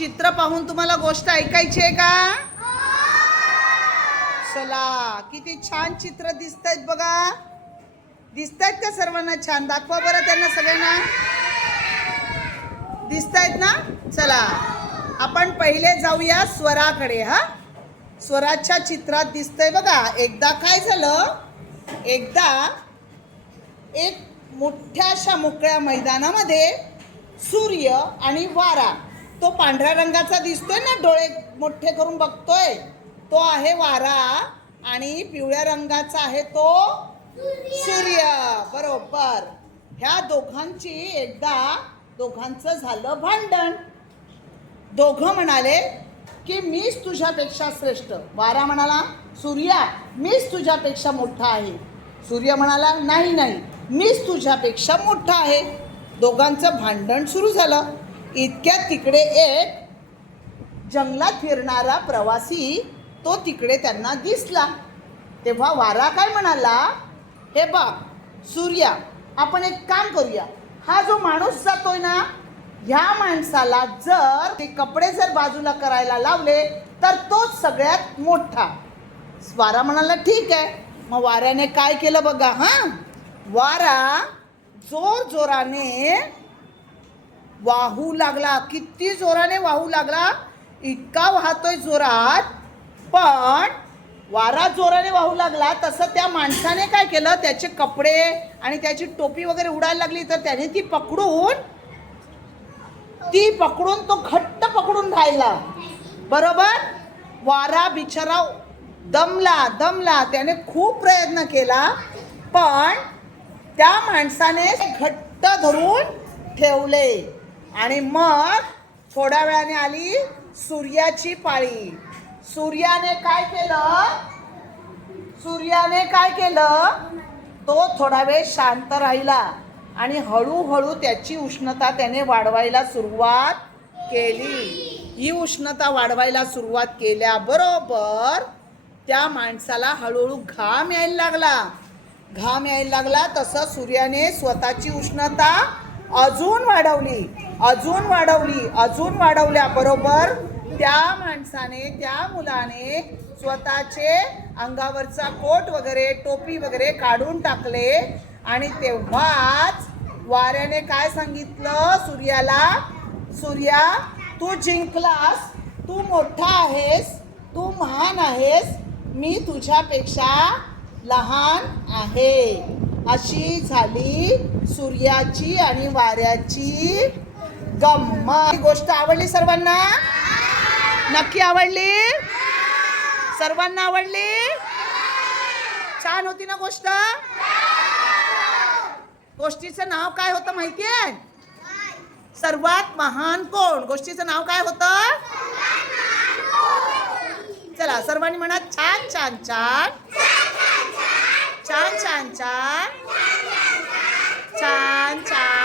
चित्र पाहून तुम्हाला गोष्ट ऐकायची आहे का? चला, किती छान चित्र दिसतायत बघा. दिसतायत का सर्वांना? छान दाखवा बरं त्यांना सगळ्यांना. दिसतायत ना? चला आपण पहिले जाऊया स्वराकडे. हा, स्वराच्या चित्रात दिसतंय बघा. एकदा काय झालं, एकदा एक मोठ्याशा मोकळ्या मैदानामध्ये सूर्य आणि वारा, तो पांढऱ्या रंगाचा दिसतोय ना, डोळे मोठे करून बघतोय, तो आहे वारा. आणि पिवळ्या रंगाचा आहे तो सूर्य. बरोबर. ह्या दोघांची एकदा दोघांचं झालं भांडण. दोघं म्हणाले की मीच तुझ्यापेक्षा श्रेष्ठ. वारा म्हणाला, सूर्या मीच तुझ्यापेक्षा मोठा आहे. सूर्य म्हणाला, नाही नाही मीच तुझ्यापेक्षा मोठा आहे. दोघांचं भांडण सुरू झालं. इतक्यात तिकडे एक जंगलात फिरणारा प्रवासी, तो तिकडे त्यांना दिसला. तेव्हा वारा काय म्हणाला, हे बघ सूर्या, आपण एक काम करूया. हा जो माणूस जातोय ना, ह्या माणसाला जर ते कपडे जर बाजूला करायला लावले तर तोच सगळ्यात मोठा. वारा म्हणाला, ठीक आहे. मग वाऱ्याने काय केलं बघा. वारा जोर जोराने वाहू लागला. किती जोराने वाहू लागला, इतका वाहतोय जोरात. पण वारा जोराने वाहू लागला तसं त्या माणसाने काय केलं, त्याचे कपडे आणि त्याची टोपी वगैरे उडायला लागली. तर त्याने ती पकडून तो घट्ट पकडून राहिला. बरोबर. वारा बिचारा दमला. त्याने खूप प्रयत्न केला, पण त्या माणसाने घट्ट धरून ठेवले. आणि मग थोड्या वेळाने आली सूर्याची पाळी. सूर्याने काय केलं, तो थोडा वेळ शांत राहिला आणि हळूहळू त्याची उष्णता त्याने वाढवायला सुरुवात केली. ही उष्णता वाढवायला सुरुवात केल्याबरोबर त्या माणसाला हळूहळू घाम यायला लागला. तसं सूर्याने स्वतःची उष्णता अजून वाढवल्याबरोबर त्या माणसाने, त्या मुलाने स्वतःचे अंगावरचा कोट वगैरे, टोपी वगैरे काढून टाकले. आणि तेव्हाच वाऱ्याने काय सांगितलं सूर्याला, सूर्या तू जिंकलास, तू मोठा आहेस, तू महान आहेस, मी तुझ्यापेक्षा लहान आहे. अशी झाली सूर्याची आणि वाऱ्याची गंमत. ही गोष्ट आवडली सर्वांना? नक्की आवडली? सर्वांना आवडली? छान होती ना गोष्ट? गोष्टीचं नाव काय होतं माहितीये? सर्वात महान कोण. गोष्टीचं नाव काय होतं? चला सर्वांनी म्हणा, छान छान छान, छान छान छान, छान छान.